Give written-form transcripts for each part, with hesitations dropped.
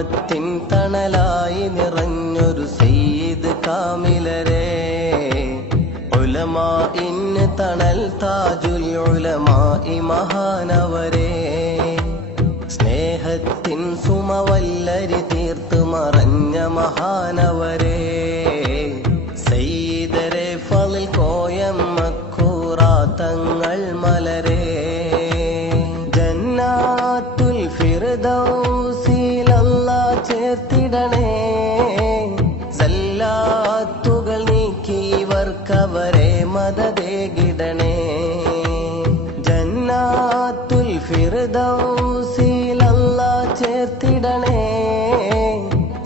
ഉമ്മത്തിൻ തണലായി നിറഞ്ഞൊരു സയ്യിദ് കാമിലരെ, ഉലമാഇന് തണൽ താജുൽ ഉലമായി മഹാനവരെ, സ്നേഹത്തിൻ സുമവല്ലരി തീർത്ത് മറഞ്ഞ മഹാനവരെ, സയ്യിദരെ ഫളിൽ കോയം മക്കൂറാ തങ്ങൾ മലരെ, ജന്നാത്തുൽ ഫിർദൗസിൽ അല്ലാഹ് ചേർത്തിടണേ, സല്ലാത്തുകൾ നീക്കി ഇവർക്കവരെ മദദേകിടണേ, ജന്നാത്തുൽ ഫിർദൗസിൽ അല്ലാഹ് ചേർത്തിടണേ,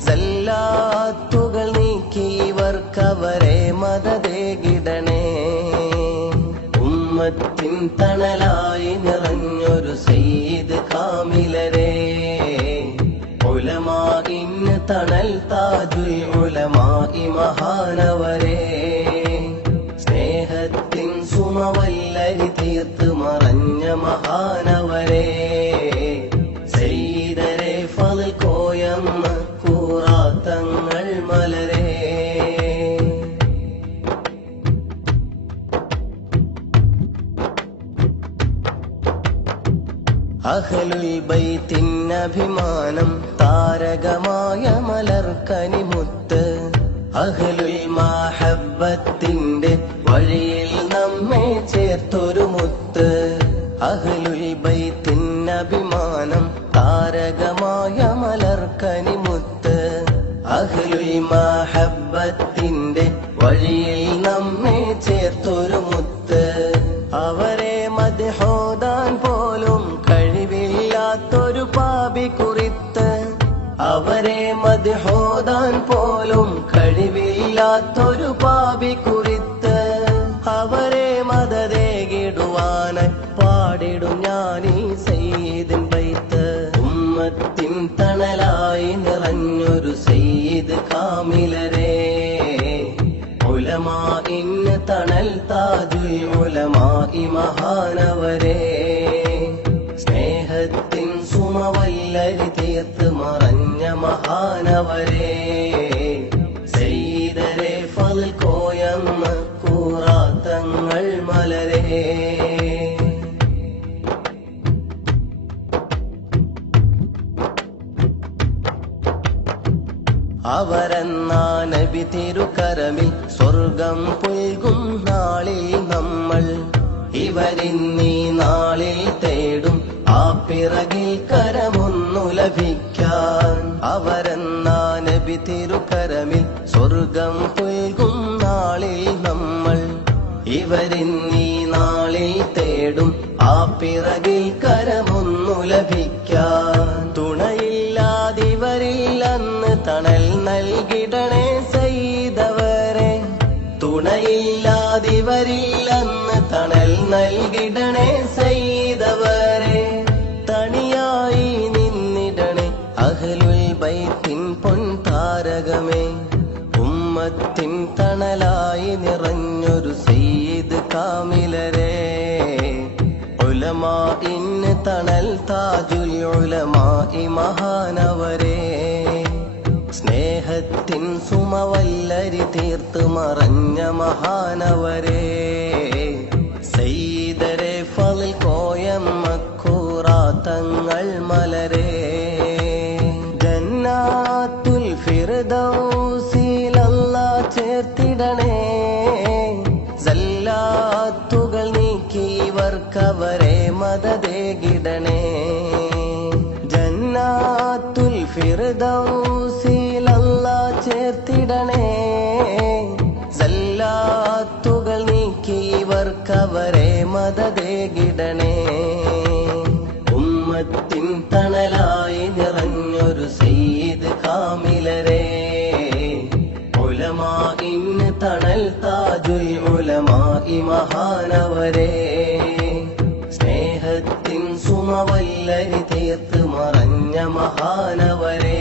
സല്ലാത്തുകൾ നീക്കി ഇവർക്കവരെ മദദേകിടണേ, ഉമ്മത്തിൻ തണലായി നിറഞ്ഞൊരു സയ്യിദ് കാമിലരെ, ഉലമാഇന് തണൽ താജുൽ ഉലമായി മഹാനവരെ, സ്നേഹത്തിൻ സുമവല്ലരി തീർത്ത് മറഞ്ഞ മഹാനവരെ, സയ്യിദരെ ഫളിൽ കോയം മക്കൂറാ തങ്ങൾ മലരെ. അഹ്ലുൽ ബൈത്തിൻ അഭിമാനം താരകമായ മലർക്കനിമുത്ത്, അഹ്ലുൽ മഹബ്ബത്തിന്റെ വഴിയിൽ നമ്മെ ചേർത്തൊരു മുത്ത്, അഹ്ലുൽ ബൈത്തിൻ അഭിമാനം താരകമായ മലർക്കനിമുത്ത്, അഹ്ലുൽ മഹബ്ബത്തിന്റെ വഴിയിൽ നമ്മെ ചേർത്തൊരു മുത്ത്, അവരെ മദ്ഹോദാൻ പോലും കഴിവില്ലാത്തൊരു പാപി കുറിത്ത്, അവരെ മദ്ഹോദാൻ പോലും കഴിവില്ലാത്തൊരു പാപി കുറിത്ത്, അവരെ മദദേകിടുവാനായി പാടിടും ഞാനീ സയ്യിദിൻ ബൈത്ത്, ഉമ്മത്തിൻ തണലായി നിറഞ്ഞൊരു സയ്യിദ് കാമിലരെ, ഉലമാഇന് തണൽ താജുൽ ഉലമായി മഹാനവരെ, സ്നേഹത്തിൻ സുമവല്ലരി തീർത്ത് മറഞ്ഞ മഹാനവരെ, സയ്യിദരെ ഫളിൽ കോയം മക്കൂറാ തങ്ങൾ മലരെ. അവരെന്നാ നബി തിരുക്കരമിൽ സ്വർഗം പുൽകും നാളിൽ നമ്മൾ, ഇവരിന്നീ നാളിൽ തേടും ആ പിറകിൽ കരമൊന്നു ലഭിക്കാൻ, അവരെന്നാ നബി തിരുക്കരമിൽ സ്വർഗം പുൽകും നാളിൽ നമ്മൾ, ഇവരിന്നീ നാളിൽ തേടും ആ പിറകിൽ കരമൊന്നു ലഭിക്കാൻ, തുണയില്ലാതിവരില്ലെന്ന് തണൽ നൽകിടണേ സയ്യിദവരെ, തുണയില്ലാതിവരില്ലെന്ന് തണൽ നൽകിടണേ സയ്യിദവരെ, തണിയായി നിന്നിടണേ അഹ്ലുൽ ബൈത്തിൻ പൊൻതാരകമേ, ഉമ്മത്തിൻ തണലായി നിറഞ്ഞൊരു സയ്യിദ് കാമിലരെ, ഉലമാഇന് തണൽ താജുൽ ഉലമായി മഹാനവരെ, സ്നേഹത്തിൻ സുമവല്ലരി തീർത്ത് മറഞ്ഞ മഹാനവരെ, സയ്യിദരെ ഫളിൽ കോയം മക്കൂറാ തങ്ങൾ മലരെ, ജന്നാത്തുൽ ഫിർദൗസിൽ അല്ലാഹ് ചേർത്തിടണേ, സല്ലാത്തുകൾ നീക്കി ഇവർക്കവരെ മദദേകിടണേ, ജന്നാത്തുൽ ഫിർദൗസിൽ അല്ലാഹ് ചേർത്തിടണേ, സല്ലാത്തുകൾ നീക്കി ഇവർക്കവരെ മദദേകിടണേ, ഉമ്മത്തിൻ തണലായി നിറഞ്ഞൊരു സയ്യിദ് കാമിലരെ, ഉലമാഇന് തണൽ താജുൽ ഉലമായി മഹാനവരെ, സ്നേഹത്തിൻ സുമവല്ലരി തീർത്ത് മറഞ്ഞ മഹാനവരെ,